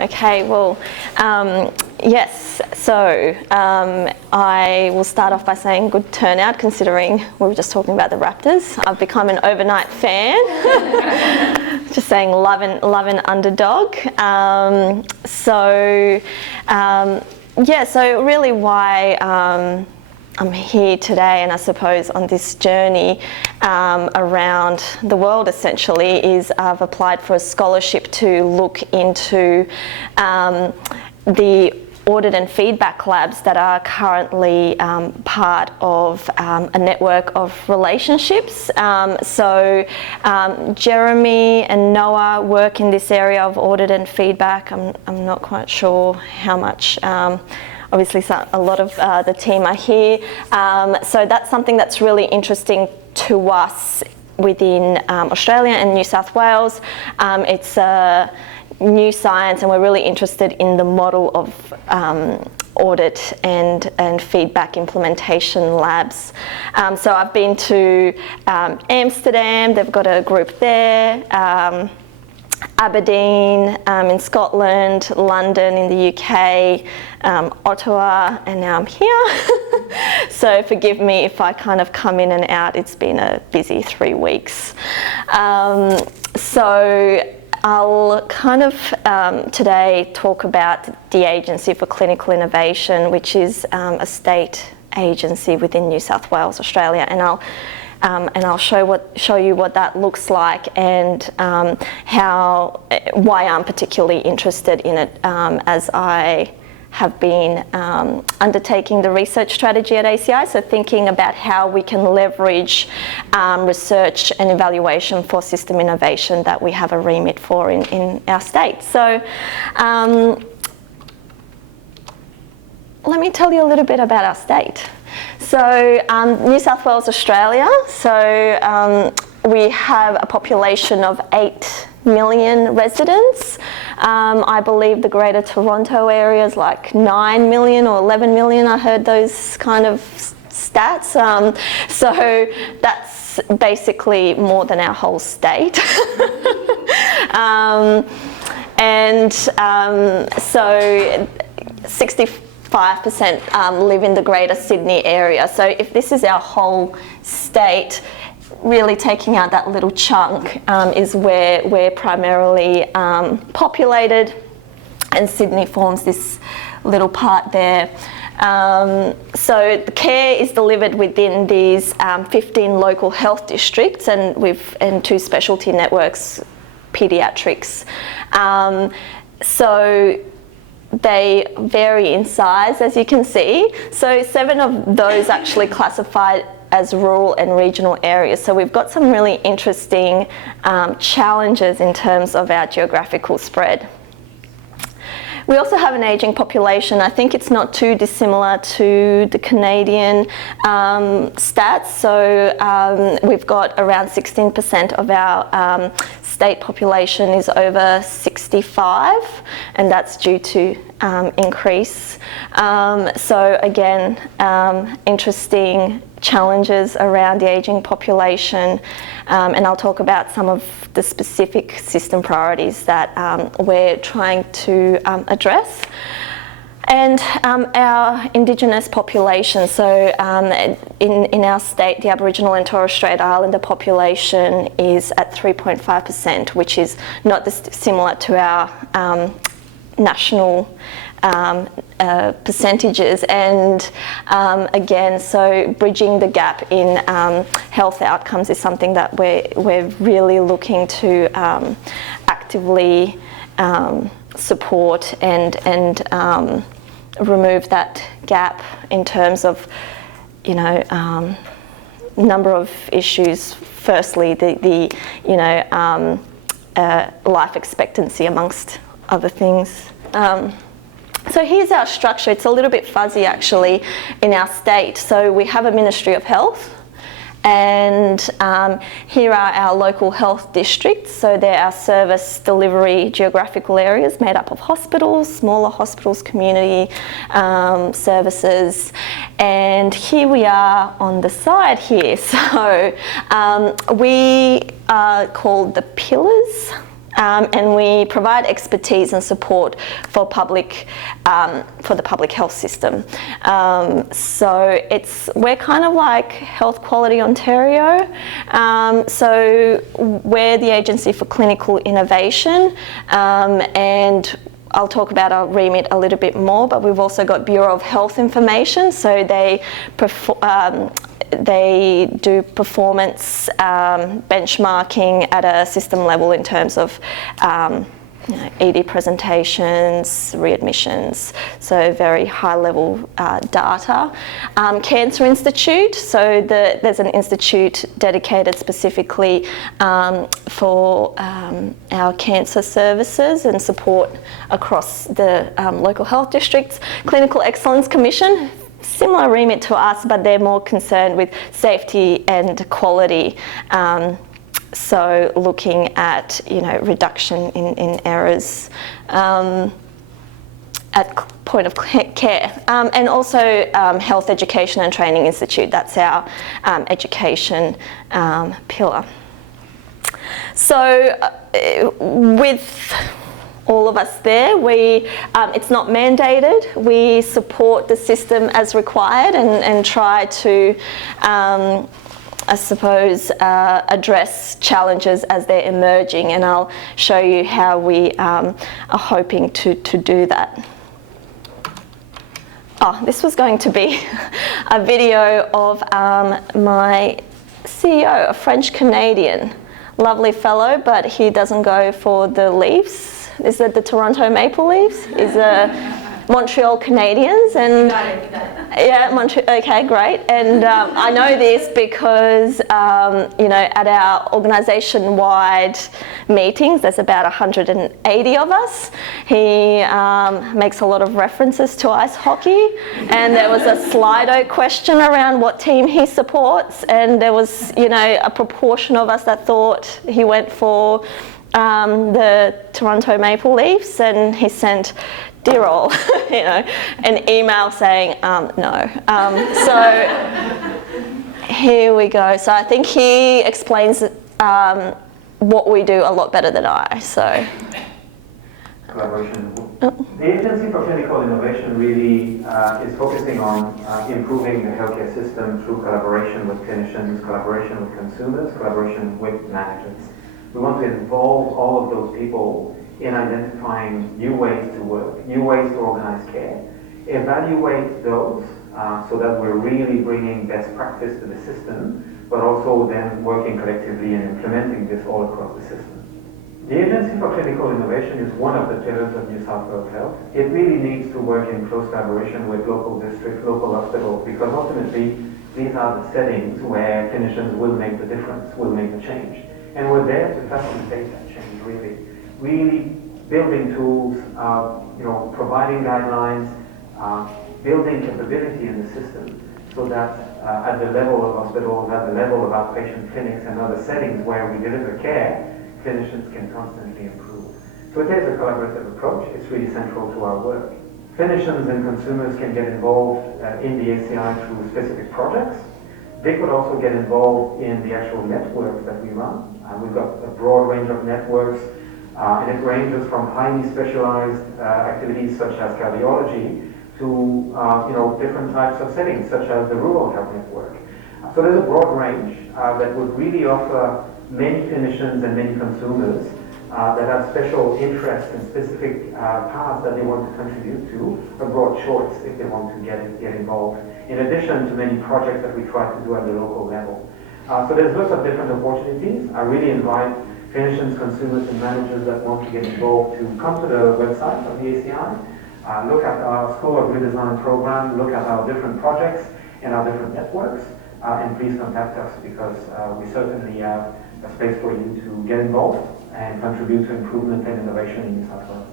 Okay, well, yes, so I will start off by saying good turnout considering we were just talking about the Raptors. I've become an overnight fan. Just saying loving underdog. So really why I'm here today, and I suppose on this journey around the world essentially, is I've applied for a scholarship to look into the audit and feedback labs that are currently part of a network of relationships. Jeremy and Noah work in this area of audit and feedback. I'm not quite sure how much. Obviously, a lot of the team are here. So that's something that's really interesting to us within Australia and New South Wales. It's a new science, and we're really interested in the model of audit and feedback implementation labs. So I've been to Amsterdam, they've got a group there. Aberdeen in Scotland, London in the UK, Ottawa, and now I'm here. So forgive me if I kind of come in and out. It's been a busy 3 weeks. So I'll kind of today talk about the Agency for Clinical Innovation, which is a state agency within New South Wales, Australia, and I'll show you what that looks like and why I'm particularly interested in it as I have been undertaking the research strategy at ACI, so thinking about how we can leverage research and evaluation for system innovation that we have a remit for in our state. So let me tell you a little bit about our state. So New South Wales, Australia, so we have a population of 8 million residents. I believe the Greater Toronto area is like 9 million or 11 million. I heard those kind of stats. So that's basically more than our whole state. So 65% live in the Greater Sydney area. So if this is our whole state, really taking out that little chunk is where we're primarily populated, and Sydney forms this little part there. So the care is delivered within these 15 local health districts and 2 specialty networks, paediatrics. So they vary in size, as you can see. So 7 of those actually classified as rural and regional areas. So we've got some really interesting challenges in terms of our geographical spread. We also have an ageing population. I think it's not too dissimilar to the Canadian stats. So we've got around 16% of our state population is over 65, and that's due to increase. So again, interesting challenges around the ageing population, and I'll talk about some of the specific system priorities that we're trying to address. And our Indigenous population, so in our state, the Aboriginal and Torres Strait Islander population is at 3.5%, which is not dissimilar to our national percentages, and again, so bridging the gap in health outcomes is something that we're really looking to actively support and remove that gap in terms of, number of issues. Firstly, the life expectancy, amongst other things. So here's our structure. It's a little bit fuzzy actually in our state. So we have a Ministry of Health, and here are our local health districts. So they're our service delivery geographical areas made up of hospitals, smaller hospitals, community services. And here we are on the side here. So we are called the pillars and we provide expertise and support for the public health system. So we're kind of like Health Quality Ontario. So we're the Agency for Clinical Innovation, and I'll talk about our remit a little bit more, but we've also got Bureau of Health Information, so they do performance benchmarking at a system level in terms of ED presentations, readmissions, so very high level data. Cancer Institute, so there's an institute dedicated specifically for our cancer services and support across the local health districts. Clinical Excellence Commission, similar remit to us, but they're more concerned with safety and quality. So looking at, reduction in errors at point of care. And also Health Education and Training Institute, that's our education pillar. So with all of us there, it's not mandated. We support the system as required and try to I suppose, address challenges as they're emerging, and I'll show you how we are hoping to do that. Oh, this was going to be a video of my CEO, a French-Canadian, lovely fellow, but he doesn't go for the Leafs. Is it the Toronto Maple Leafs? Is Montreal Canadiens, and yeah, okay, great. And I know this because at our organisation-wide meetings, there's about 180 of us. He makes a lot of references to ice hockey, and there was a Slido question around what team he supports, and there was a proportion of us that thought he went for the Toronto Maple Leafs, and he sent dear all, an email saying no. So here we go. So I think he explains what we do a lot better than I. So collaboration. The Agency for Clinical Innovation really is focusing on improving the healthcare system through collaboration with clinicians, collaboration with consumers, collaboration with managers. We want to involve all of those people in identifying new ways to work, new ways to organize care, evaluate those so that we're really bringing best practice to the system, but also then working collectively and implementing this all across the system. The Agency for Clinical Innovation is one of the pillars of New South Wales Health. It really needs to work in close collaboration with local districts, local hospitals, because ultimately these are the settings where clinicians will make the difference, will make the change. And we're there to facilitate that change, really building tools, providing guidelines, building capability in the system so that at the level of hospitals, at the level of outpatient clinics and other settings where we deliver care, clinicians can constantly improve. So it is a collaborative approach. It's really central to our work. Clinicians and consumers can get involved in the ACI through specific projects. They could also get involved in the actual networks that we run. We've got a broad range of networks, and it ranges from highly specialized activities such as cardiology to different types of settings, such as the Rural Health Network. So there's a broad range that would really offer many clinicians and many consumers that have special interests and specific paths that they want to contribute to, a broad choice if they want to get involved, in addition to many projects that we try to do at the local level. So there's lots of different opportunities. I really invite clinicians, consumers, and managers that want to get involved to come to the website of the ACI, look at our School of Redesign program, look at our different projects and our different networks, and please contact us because we certainly have a space for you to get involved and contribute to improvement and innovation in New South Wales.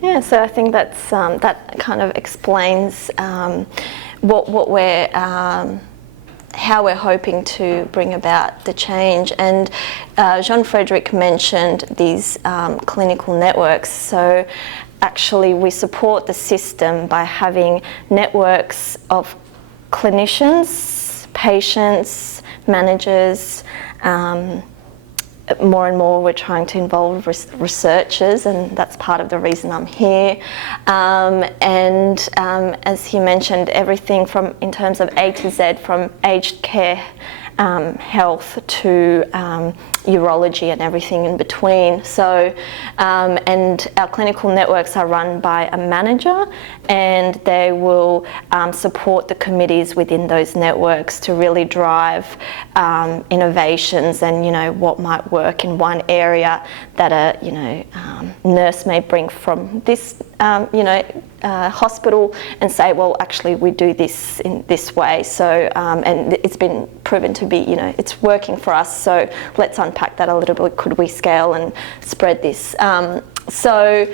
Yeah, so I think that's that kind of explains what we're how we're hoping to bring about the change. And Jean-Frédéric mentioned these clinical networks. So actually we support the system by having networks of clinicians, patients, managers, more and more we're trying to involve researchers, and that's part of the reason I'm here. As he mentioned, everything from in terms of A to Z, from aged care, health to urology and everything in between. So, and our clinical networks are run by a manager, and they will support the committees within those networks to really drive innovations and, you know, what might work in one area that a, you know, nurse may bring from this, hospital and say, well, actually we do this in this way. So, and it's been proven to be, you know, it's working for us. So let's unpack that a little bit. Could we scale and spread this? So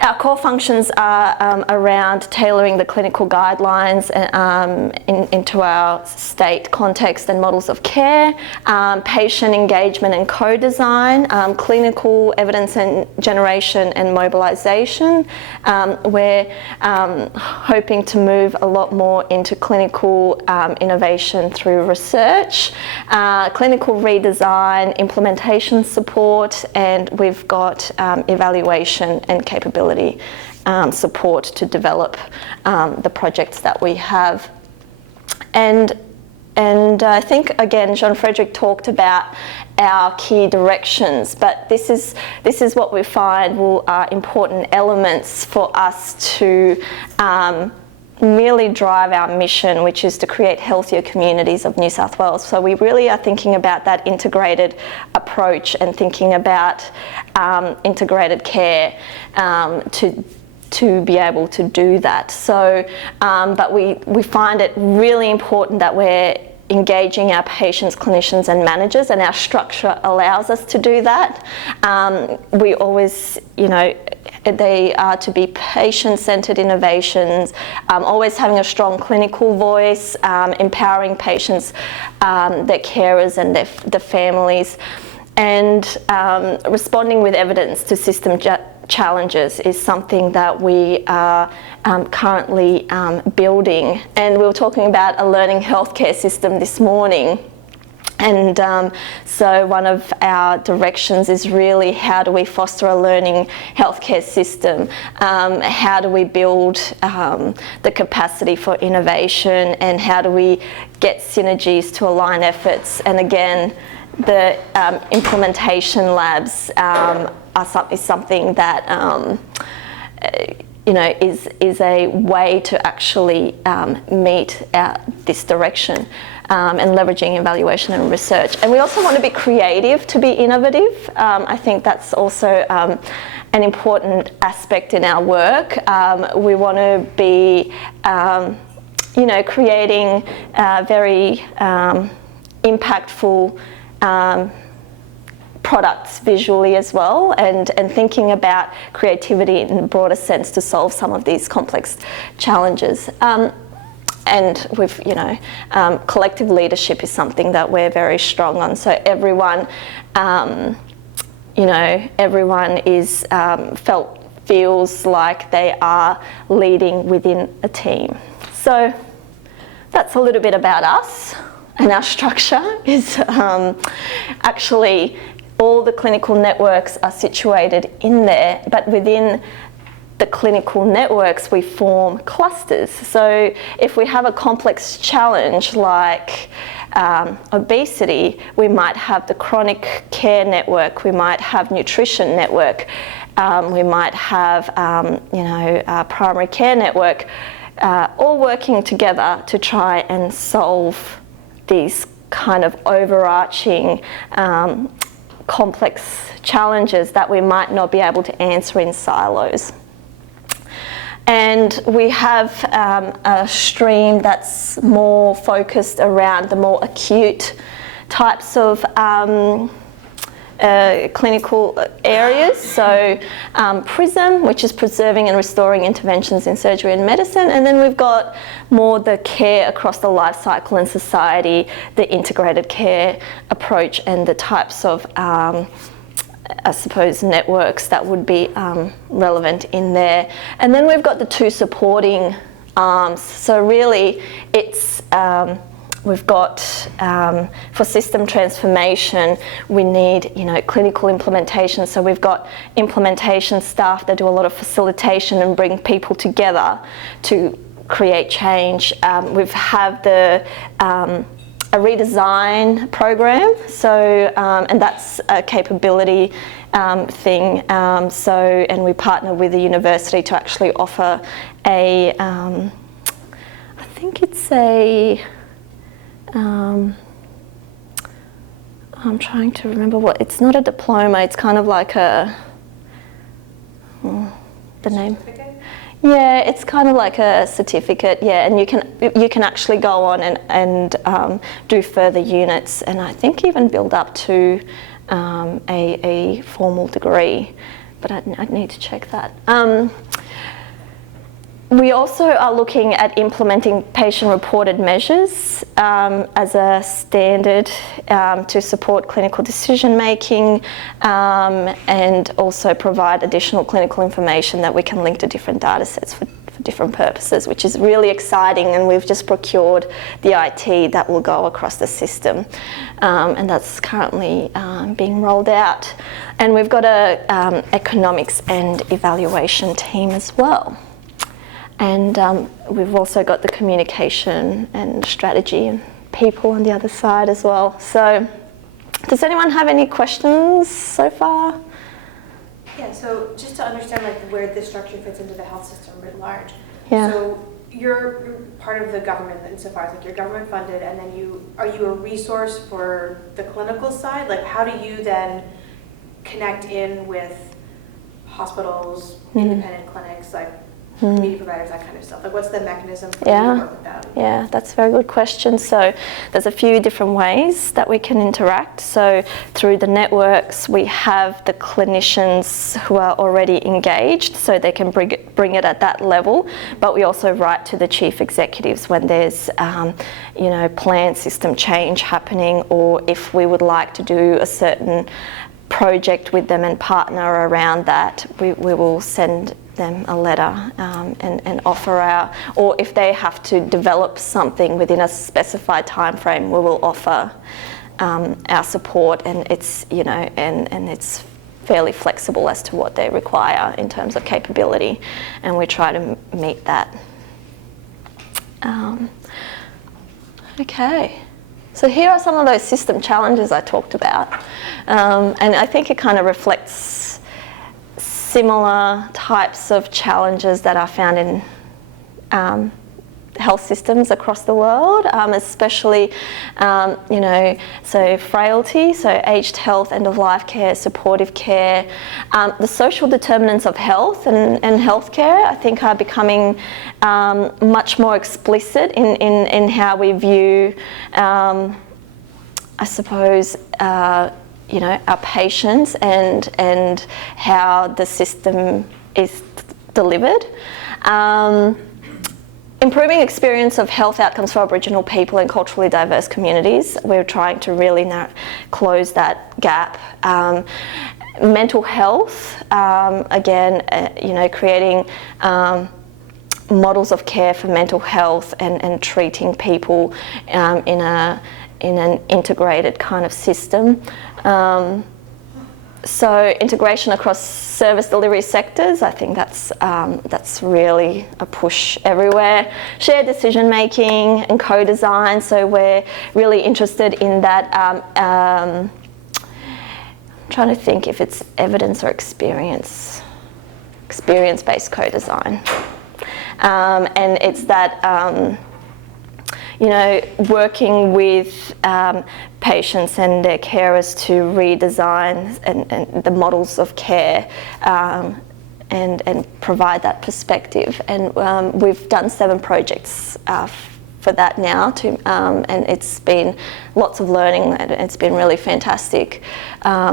our core functions are around tailoring the clinical guidelines into our state context and models of care, patient engagement and co-design, clinical evidence and generation and mobilisation. We're hoping to move a lot more into clinical innovation through research, clinical redesign, implementation support, and we've got evaluation and capability support to develop the projects that we have. And I think, again, Jean-Frédéric talked about our key directions, but this is what we find are important elements for us to really drive our mission, which is to create healthier communities of New South Wales. So we really are thinking about that integrated approach and thinking about integrated care to be able to do that. So, but we find it really important that we're engaging our patients, clinicians and managers, and our structure allows us to do that. We always, you know, they are to be patient-centred innovations, always having a strong clinical voice, empowering patients, their carers and the families, and responding with evidence to system challenges is something that we are currently building. And we were talking about a learning healthcare system this morning. And so one of our directions is really how do we foster a learning healthcare system? How do we build the capacity for innovation, and how do we get synergies to align efforts? And again, the implementation labs is something that you know, is a way to actually meet this direction, and leveraging evaluation and research. And we also want to be creative to be innovative. I think that's also an important aspect in our work. We want to be, you know, creating very impactful products visually as well, and thinking about creativity in a broader sense to solve some of these complex challenges. And with, you know, collective leadership is something that we're very strong on. So everyone, you know, everyone is feels like they are leading within a team. So that's a little bit about us. And our structure is actually all the clinical networks are situated in there, but within the clinical networks we form clusters. So if we have a complex challenge like obesity, we might have the chronic care network, we might have nutrition network, we might have primary care network, all working together to try and solve these kind of overarching complex challenges that we might not be able to answer in silos. And we have a stream that's more focused around the more acute types of clinical areas. So PRISM, which is preserving and restoring interventions in surgery and medicine. And then we've got more the care across the life cycle in society, the integrated care approach, and the types of I suppose networks that would be relevant in there. And then we've got the two supporting arms. So really it's We've got, for system transformation, we need, clinical implementation. So we've got implementation staff that do a lot of facilitation and bring people together to create change. We have a redesign program, so and that's a capability thing. And we partner with the university to actually offer I think it's I'm trying to remember it's not a diploma, it's kind of like the name. Yeah, it's kind of like a certificate, yeah, and you can actually go on and do further units, and I think even build up to a formal degree, but I'd need to check that. We also are looking at implementing patient-reported measures as a standard to support clinical decision-making, and also provide additional clinical information that we can link to different data sets for different purposes, which is really exciting, and we've just procured the IT that will go across the system, and that's currently being rolled out. And we've got a economics and evaluation team as well. And we've also got the communication and strategy and people on the other side as well. So does anyone have any questions so far? Yeah, so just to understand where this structure fits into the health system writ large. Yeah. So you're part of the government insofar as you're government funded, and then are you a resource for the clinical side? How do you then connect in with hospitals, independent clinics, community providers, that kind of stuff? What's the mechanism for you to work with that? Yeah, that's a very good question. So there's a few different ways that we can interact. So through the networks, we have the clinicians who are already engaged, so they can bring it at that level. But we also write to the chief executives when there's, planned system change happening, or if we would like to do a certain project with them and partner around that, we will send them a letter and offer or if they have to develop something within a specified time frame, we will offer our support, and it's and it's fairly flexible as to what they require in terms of capability, and we try to meet that. Okay. So here are some of those system challenges I talked about, and I think it kind of reflects similar types of challenges that are found in health systems across the world, especially, so frailty, so aged health, end-of-life care, supportive care. The social determinants of health and healthcare, I think, are becoming much more explicit in how we view, I suppose, our patients and how the system is delivered. Improving experience of health outcomes for Aboriginal people and culturally diverse communities. We're trying to really close that gap. Mental health, again, creating models of care for mental health and treating people in an integrated kind of system. So integration across service delivery sectors, I think that's really a push everywhere. Shared decision making and co-design, so we're really interested in that. I'm trying to think if it's evidence or experience-based co-design. And it's that working with patients and their carers to redesign and the models of care and provide that perspective. And we've done 7 projects for that now, and it's been lots of learning. It's been really fantastic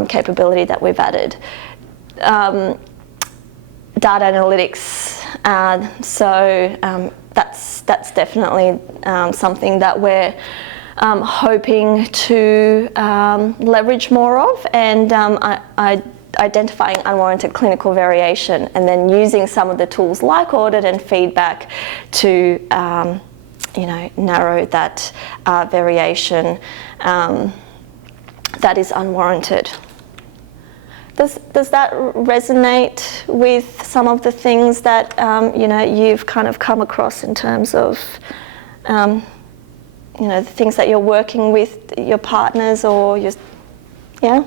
capability that we've added. Data analytics, that's definitely something that we're hoping to leverage more of, and identifying unwarranted clinical variation, and then using some of the tools like audit and feedback to narrow that variation that is unwarranted. Does that resonate with some of the things that you've kind of come across in terms of the things that you're working with your partners or your, yeah?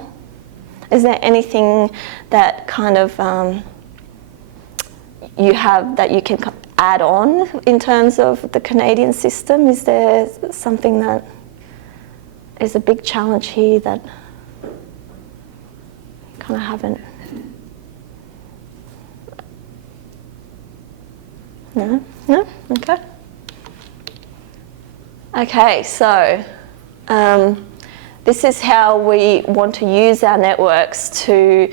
Is there anything that kind of you have that you can add on in terms of the Canadian system? Is there something that is a big challenge here that you kind of haven't? No? No? Okay. Okay, so this is how we want to use our networks to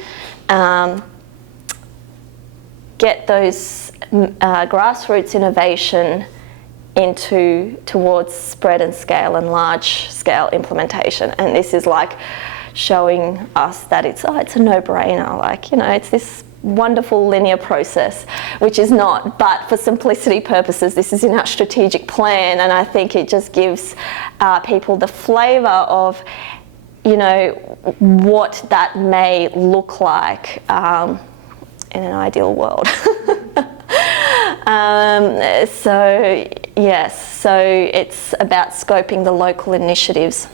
get those grassroots innovation towards spread and scale and large scale implementation. And this is like showing us that it's a no-brainer, like, it's this wonderful linear process, which is not, but for simplicity purposes, this is in our strategic plan, and I think it just gives people the flavour of, what that may look like in an ideal world. So it's about scoping the local initiatives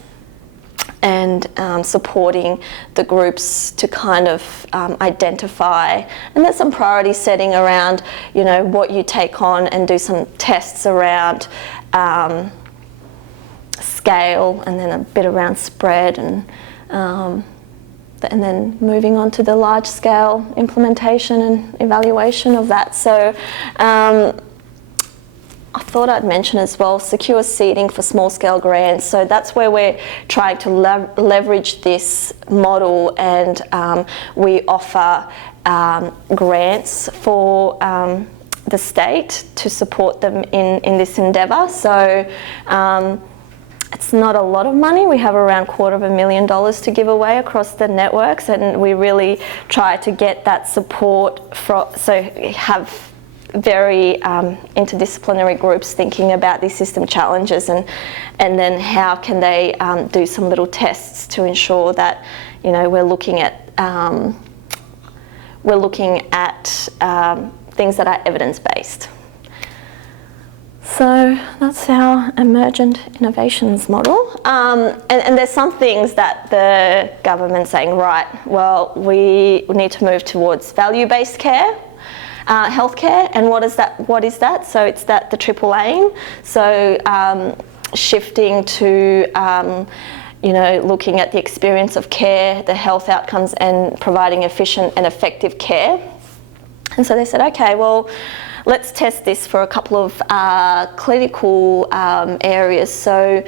and supporting the groups to kind of identify, and there's some priority setting around, what you take on, and do some tests around scale, and then a bit around spread, and then moving on to the large scale implementation and evaluation of that. So I thought I'd mention as well secure seeding for small scale grants. So that's where we're trying to leverage this model, and we offer grants for the state to support them in this endeavour. So it's not a lot of money. We have around $250,000 to give away across the networks, and we really try to get that support have very interdisciplinary groups thinking about these system challenges, and then how can they do some little tests to ensure that we're looking at things that are evidence-based. So that's our emergent innovations model. And there's some things that the government's saying, right, well, we need to move towards value-based care, healthcare, and what is that? So it's the triple aim. So shifting to looking at the experience of care, the health outcomes, and providing efficient and effective care. And so they said, okay, well, let's test this for a couple of clinical areas. So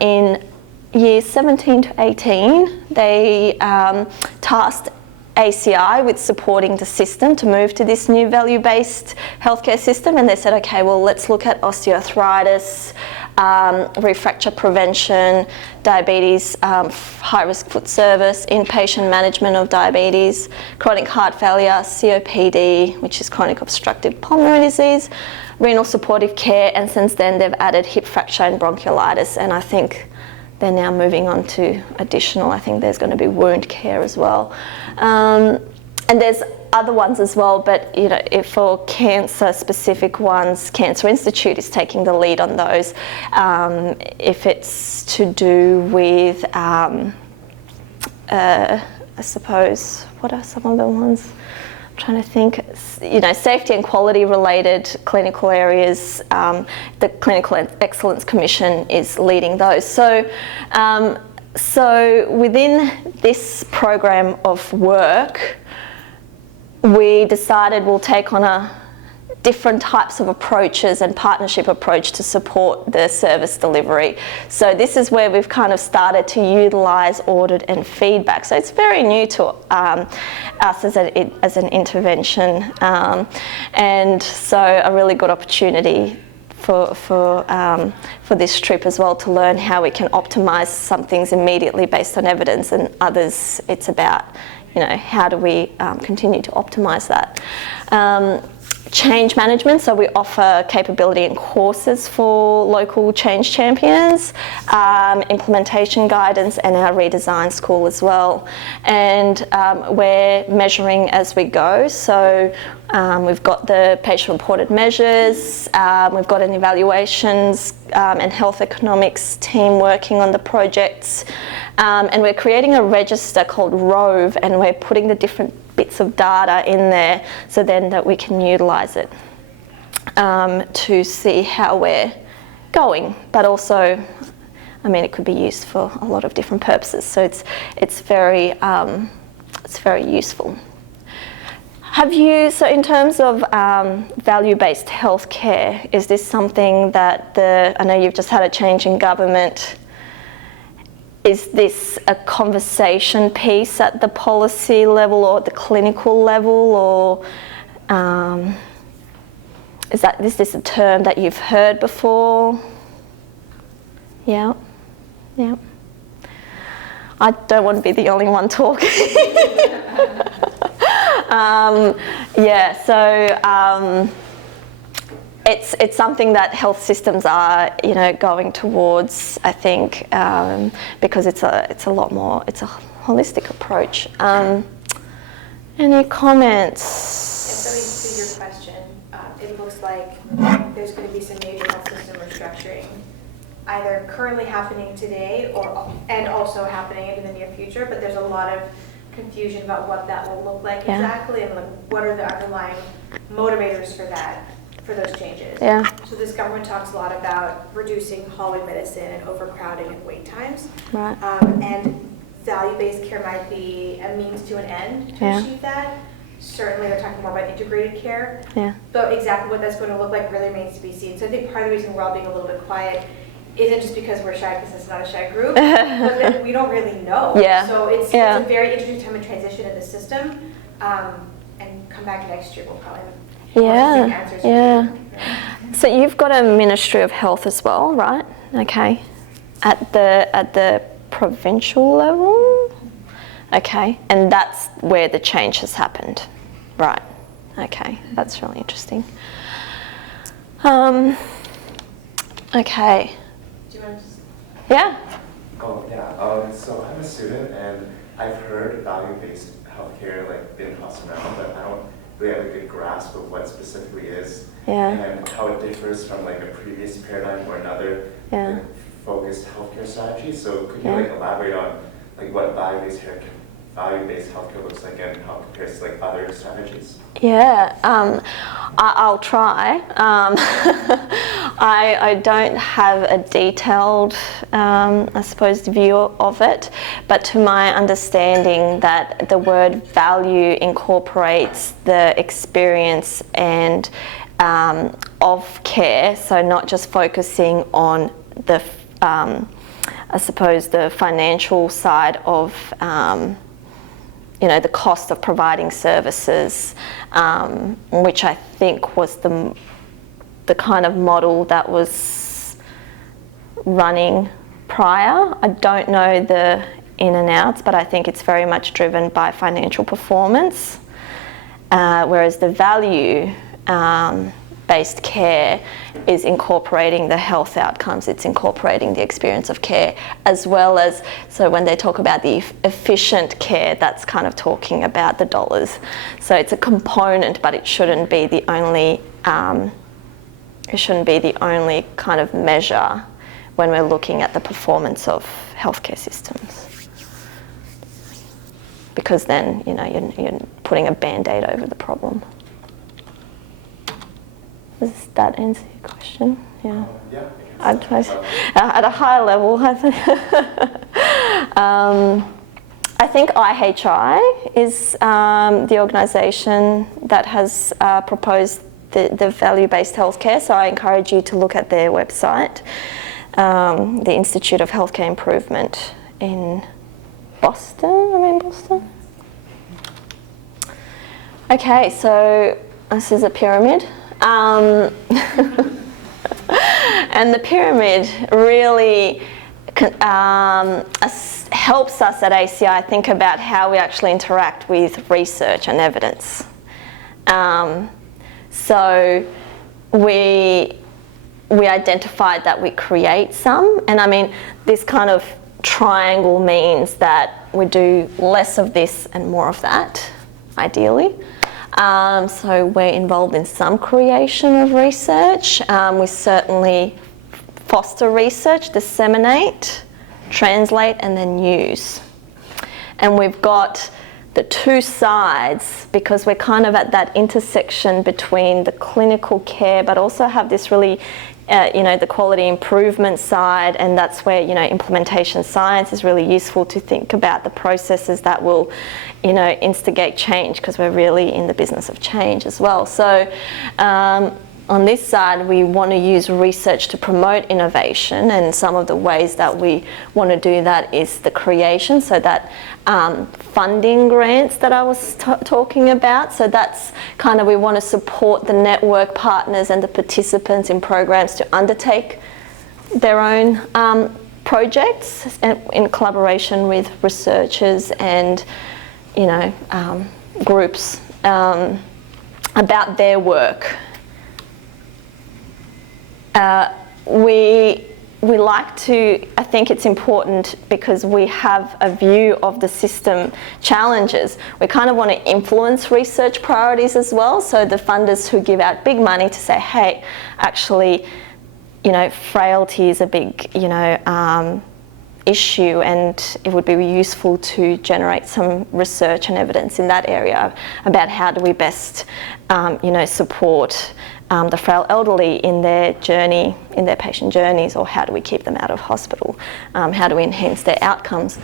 in years 17 to 18, they tasked ACI with supporting the system to move to this new value-based healthcare system, and they said, okay, well, let's look at osteoarthritis, refracture prevention, diabetes, high-risk foot service, inpatient management of diabetes, chronic heart failure, COPD, which is chronic obstructive pulmonary disease, renal supportive care, and since then they've added hip fracture and bronchiolitis, and I think they're now moving on to additional, I think there's going to be wound care as well. And there's other ones as well, but if for cancer specific ones, Cancer Institute is taking the lead on those. If it's to do with, I suppose, what are some of the ones? I'm trying to think. Safety and quality related clinical areas, the Clinical Excellence Commission is leading those. So within this program of work, we decided we'll take on different types of approaches and partnership approach to support the service delivery. So this is where we've kind of started to utilise audit and feedback. So it's very new to us as an intervention, and so a really good opportunity for this trip as well, to learn how we can optimise some things immediately based on evidence, and others it's about how do we continue to optimise that. change management, so we offer capability and courses for local change champions, implementation guidance, and our redesign school as well. And we're measuring as we go, so we've got the patient-reported measures, we've got an evaluations and health economics team working on the projects, and we're creating a register called Rove, and we're putting the different bits of data in there so then that we can utilise it to see how we're going, but also, I mean, it could be used for a lot of different purposes, so it's very useful. Have you, so in terms of value-based healthcare, is this something that I know you've just had a change in government, is this a conversation piece at the policy level or at the clinical level, or is this a term that you've heard before? Yeah. I don't want to be the only one talking. It's something that health systems are, going towards, I think, because it's a lot more, it's a holistic approach. Any comments? So to your question, it looks like there's going to be some major health system restructuring, either currently happening today and also happening in the near future, but there's a lot of confusion about what that will look like exactly, and what are the underlying motivators for those changes. Yeah. So this government talks a lot about reducing hallway medicine and overcrowding and wait times. Right. And value-based care might be a means to an end to achieve that. Certainly they're talking more about integrated care. Yeah. But exactly what that's going to look like really remains to be seen. So I think part of the reason we're all being a little bit quiet isn't just because we're shy, because it's not a shy group, but that we don't really know. Yeah. So it's a very interesting time of transition in the system. And come back next year, we'll probably have answers. Yeah. So you've got a Ministry of Health as well, right? Okay. At the provincial level? Okay. And that's where the change has happened. Right. Okay. That's really interesting. Okay. Do you want to just... Yeah. So I'm a student, and I've heard value-based healthcare been tossed around, but I don't really have a good grasp of what specifically is and how it differs from a previous paradigm or another focused healthcare strategy. So could you elaborate on what value-based healthcare looks like and how it compares to other strategies? Yeah, I'll try. I don't have a detailed, I suppose, view of it, but to my understanding that the word value incorporates the experience and of care, so not just focusing on the, I suppose, the financial side of the cost of providing services, which I think was the kind of model that was running prior. I don't know the in and outs, but I think it's very much driven by financial performance, whereas the value based care is incorporating the health outcomes, it's incorporating the experience of care, as well as, so when they talk about the efficient care, that's kind of talking about the dollars. So it's a component, but it shouldn't be the only kind of measure when we're looking at the performance of healthcare systems. Because then, you're putting a band-aid over the problem. Does that answer your question? Yeah. At a high level, I think. I think IHI is the organisation that has proposed the value-based healthcare. So I encourage you to look at their website, the Institute of Healthcare Improvement in Boston. Okay, so this is a pyramid. And the pyramid really helps us at ACI think about how we actually interact with research and evidence. So we identified that we create some, and I mean, this kind of triangle means that we do less of this and more of that, ideally. So we're involved in some creation of research. We certainly foster research, disseminate, translate, and then use. And we've got the two sides because we're kind of at that intersection between the clinical care but also have this really the quality improvement side, and that's where implementation science is really useful to think about the processes that will instigate change, because we're really in the business of change as well. So on this side, we want to use research to promote innovation, and some of the ways that we want to do that is the creation, so that funding grants that I was talking about. So that's kind of, we want to support the network partners and the participants in programs to undertake their own projects in collaboration with researchers and groups about their work. We like to, I think it's important because we have a view of the system challenges. We kind of want to influence research priorities as well. So the funders who give out big money to say, hey, actually, frailty is a big, issue, and it would be useful to generate some research and evidence in that area about how do we best, support the frail elderly in their journey, in their patient journeys, or how do we keep them out of hospital? How do we enhance their outcomes?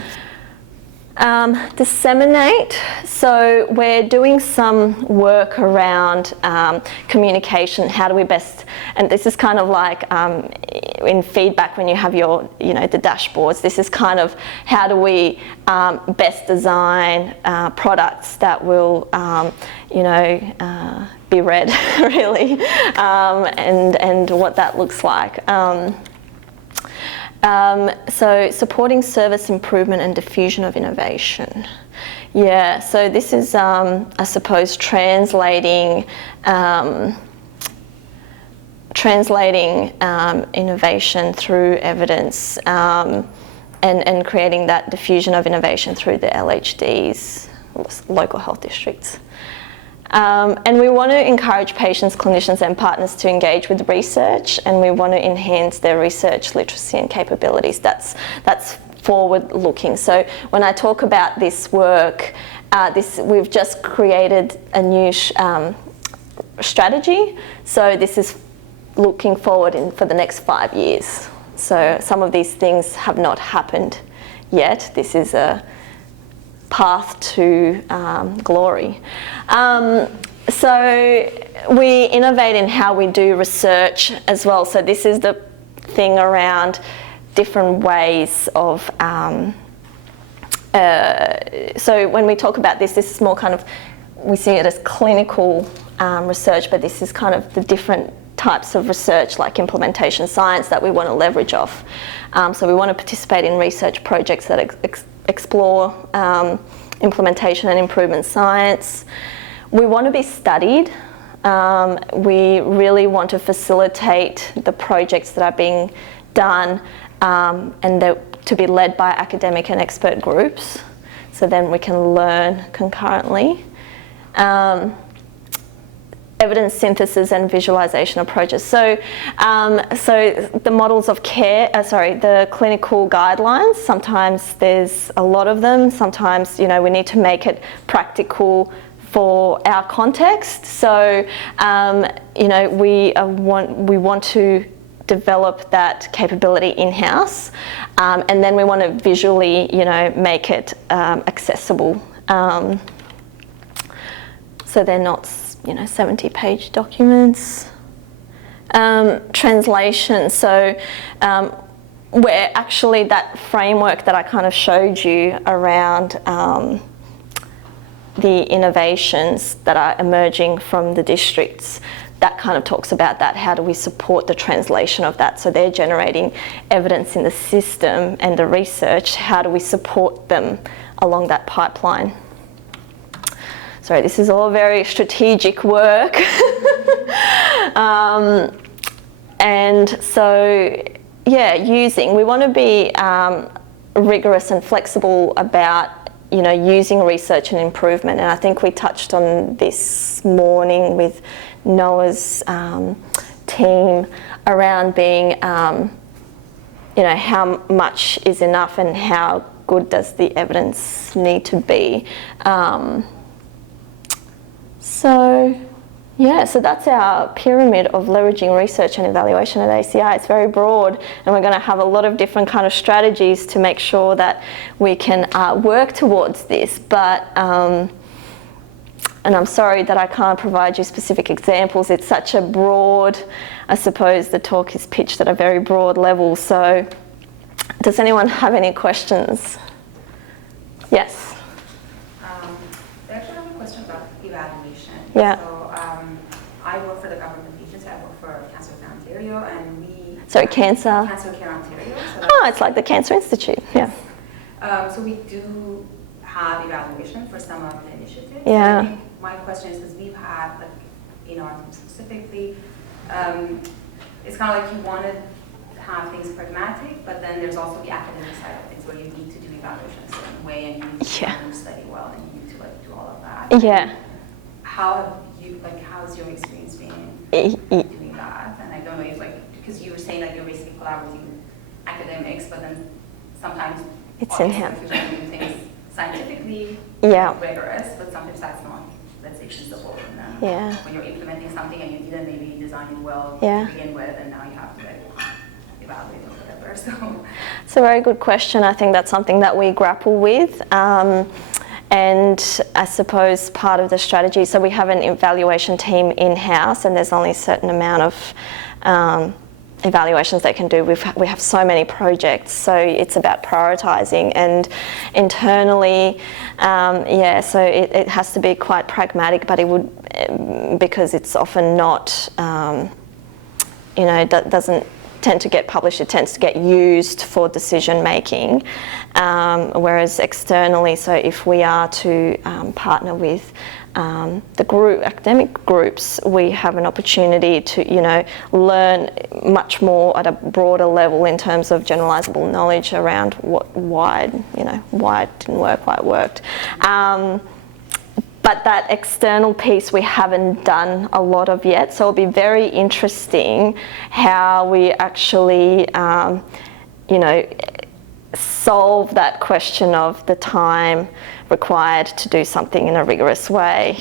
Disseminate. So we're doing some work around communication. How do we best, and this is kind of like in feedback when you have your, the dashboards, this is kind of how do we best design products that will, be read, really, and what that looks like. So supporting service improvement and diffusion of innovation. Yeah, so this is, I suppose, translating innovation through evidence and creating that diffusion of innovation through the LHDs, local health districts. And we want to encourage patients, clinicians and partners to engage with research, and we want to enhance their research literacy and capabilities. That's forward-looking. So when I talk about this work, we've just created a new strategy. So this is looking forward for the next 5 years. So some of these things have not happened yet. This is a path to glory. So we innovate in how we do research as well. So this is the thing around different ways of, so when we talk about this is more kind of, we see it as clinical research, but this is kind of the different types of research like implementation science that we want to leverage off. So we want to participate in research projects that explore implementation and improvement science. We want to be studied. We really want to facilitate the projects that are being done and to be led by academic and expert groups, so then we can learn concurrently. Evidence synthesis and visualization approaches. So the models of care, the clinical guidelines, sometimes there's a lot of them. Sometimes, we need to make it practical for our context. So, we want to develop that capability in-house, and then we want to visually, make it accessible. So they're not 70-page documents. Translation, so where actually that framework that I kind of showed you around the innovations that are emerging from the districts, that kind of talks about that. How do we support the translation of that? So they're generating evidence in the system and the research. How do we support them along that pipeline? sorry, this is all very strategic work. And so, yeah, we want to be rigorous and flexible about, using research and improvement. And I think we touched on this morning with Noah's team around being, how much is enough and how good does the evidence need to be. So that's our pyramid of leveraging research and evaluation at ACI. It's very broad, and we're going to have a lot of different kind of strategies to make sure that we can work towards this. But, and I'm sorry that I can't provide you specific examples. It's such a broad, I suppose the talk is pitched at a very broad level. So does anyone have any questions? Yes? I actually have a question about evaluation. Yeah. So, I work for the government agency. I work for Cancer Care Ontario, and we... Sorry, Cancer Care Ontario. So it's like the Cancer Institute, yeah. So we do have evaluation for some of the initiatives. Yeah. I think my question is, because we've had, in our team specifically, it's kind of like you want to have things pragmatic, but then there's also the academic side of things where you need to do evaluation a certain way, and you need to study well, and you need to do all of that. Yeah. How's your experience been doing that? And I don't know if because you were saying that you're basically collaborating with academics, but then sometimes it's in-house. You're doing things scientifically rigorous, but sometimes that's not, let's say, feasible. And then when you're implementing something and you didn't maybe design it well to begin with, and now you have to evaluate or whatever. So it's a very good question. I think that's something that we grapple with. And I suppose part of the strategy, so we have an evaluation team in-house, and there's only a certain amount of evaluations they can do. We have so many projects, so it's about prioritising. And internally, so it has to be quite pragmatic, but it would, because it's often not, doesn't tend to get published, it tends to get used for decision making, whereas externally, so if we are to partner with the academic groups, we have an opportunity to learn much more at a broader level in terms of generalizable knowledge around why it didn't work, why it worked. But that external piece we haven't done a lot of yet, so it'll be very interesting how we actually, solve that question of the time required to do something in a rigorous way.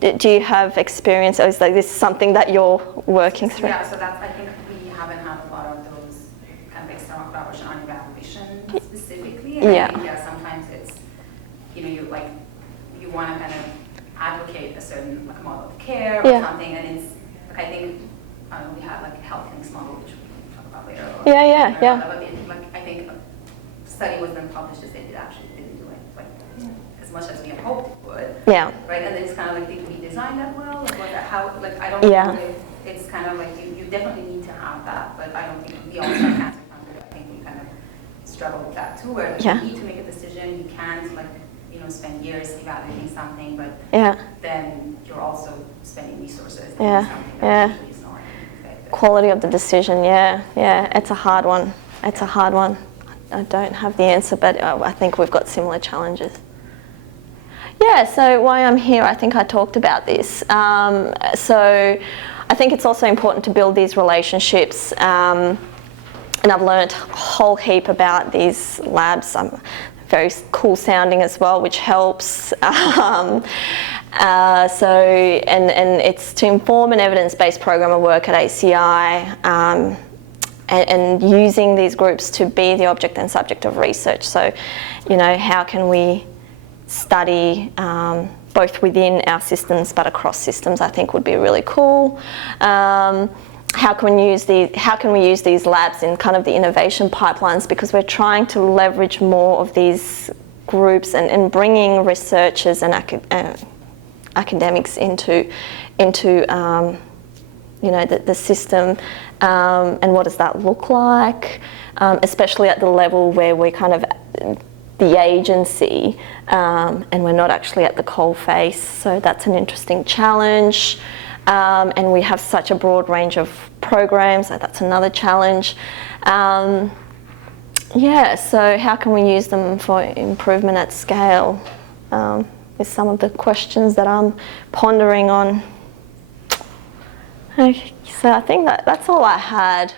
Do you have experience, or is this something that you're working through? Yeah, so I think we haven't had a lot of those kind of external collaboration on evaluation specifically. And I think, sometimes it's, you want to kind of advocate a certain model of care or something, and it's I think we have a health clinics model, which we can talk about later. But I think a study was then published that it actually didn't do it as much as we had hoped it would. Yeah. Right, and then it's kind of like, did we design that well? I don't know if it's kind of like you definitely need to have that, but I don't think we all have cancer. I think we kind of struggle with that too, where you need to make a decision. You can't spend years evaluating something, but then you're also spending resources. Something that actually is not effective. Quality of the decision, it's a hard one. I don't have the answer, but I think we've got similar challenges. Yeah, so why I'm here, I think I talked about this. So I think it's also important to build these relationships, and I've learned a whole heap about these labs. Very cool sounding as well, which helps. And it's to inform an evidence-based program of work at ACI, and using these groups to be the object and subject of research. So, how can we study both within our systems but across systems, I think would be really cool. How can we use these labs in kind of the innovation pipelines, because we're trying to leverage more of these groups and bringing researchers and academics into the system, and what does that look like, especially at the level where we're kind of the agency, and we're not actually at the coalface, so that's an interesting challenge. And we have such a broad range of programs, so that's another challenge. Yeah, so how can we use them for improvement at scale? Is some of the questions that I'm pondering on. Okay, so I think that's all I had.